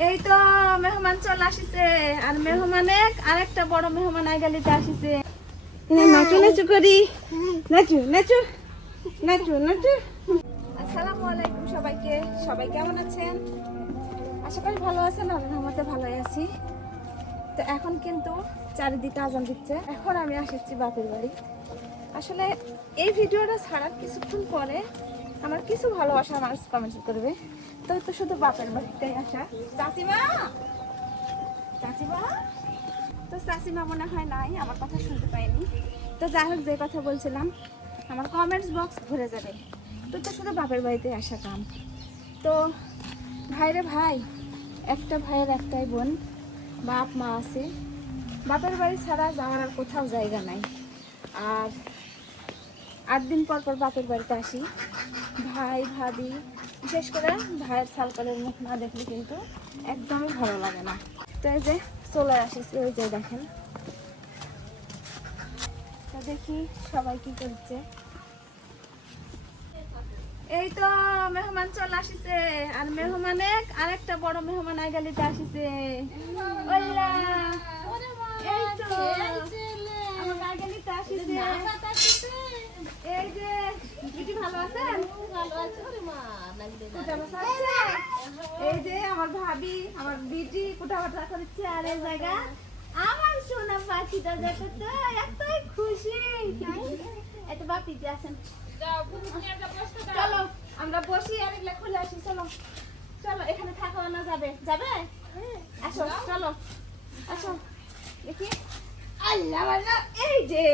এই তো মেহমান চলে আসিছে আর মেহমানে আরেকটা বড় মেহমান আইগালিতে আসিছে। নাচু নাচু করি, নাচু নাচু নাচু নাচু। আসসালামু আলাইকুম সবাইকে, সবাই কেমন আছেন? আশা করি ভালো আছেন। আল্লাহর রহমতে ভালোই আছি। তো এখন কিন্তু চারিদিকে আজান দিচ্ছে। এখন আমি আসছি বাপের বাড়ি। আসলে এই ভিডিওটা ছাড়ার কিছুক্ষণ পরে আমার কিছু ভালোবাসা মানুষ কমেন্ট করবে, তো শুধু বাপের বাড়িতেই আসা। চাচিমা, চাচিমা, তো চাচিমা মনে হয় নাই, আমার কথা শুনতে পাইনি। তো যাই হোক, যে কথা বলছিলাম, আমার কমেন্টস বক্স ভরে যাবে। তো শুধু বাপের বাড়িতে আসা কাম। তো ভাইরে ভাই, একটা ভাইয়ের একটাই বোন, বাপ মা আছে। বাপের বাড়ি ছাড়া যাওয়ার আর কোথাও জায়গা নাই। আর 8 দিন পর পর বাপের বাড়িতে আসি। ভাই ভাবি, বিশেষ করে ভাইয়ের সালকালের মুখ না দেখলে কিন্তু একদমই ভালো লাগে না। তো এই যে চলে আসিছি, ওই যে দেখেন। তো দেখি সবাই কি করছে। এই তো মেহমান চলে আসিছে আর মেহমানে আরেকটা বড় মেহমান আইগালিতে আসিছে। এই তো আমার আইগালিতে আসিছে। এই যে বিটি ভালো আছেন? এই যে আমার ভাবি, আমার বিটি কুটাবাটা করছে। আর এই জায়গা আমার সোনা পাখিটা দেখো তো, এতই খুশি। এত বাপিতে আছেন। চলো আমরা বসি আর এগুলা খুলে আসি। চলো চলো, এখানে থাকা না যাবে? যাবে? আসো চলো, আসো দেখি। আল্লাহ আল্লাহ, এই যে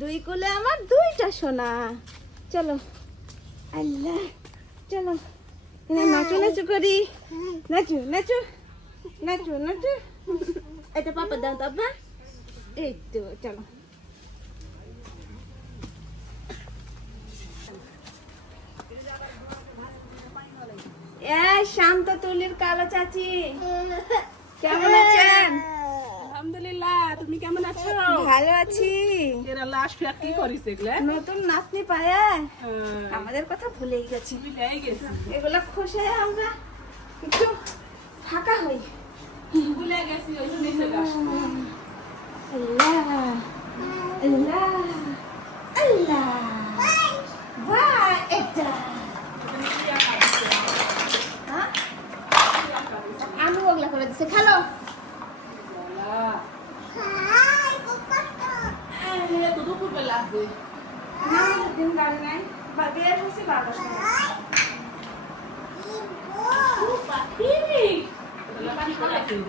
দুই কোলে আমার দুইটা সোনা। চলো আল্লাহ, চলো নাচু নাচু করি, নাচু নাচু নাচু নাচু। এটা পাপা দাও তো আব্বা। এই তো চলো। শান্ত তুলির কালো চাচি, কেমন আছেন? আলহামদুলিল্লাহ, তুমি কেমন আছো? ভালো আছি। এরা লাশ ফিয়া কি করিস এগুলা? নতুন নাতনি পায়া আমাদের কথা ভুলেই গেছি। ভুলেই গেছি। এগুলা খসে আমরা একটু ফাঁকা হই। ভুলে গেছি, ওই জন্য নিচে যাস। আল্লাহ আল্লাহ আল্লাহ, বাহ এটা আলু ওগুলা করে দিছে। খেলো। নামাজের দিন গাড়ি নাই, বা বের হয়েছি 12টার সময়।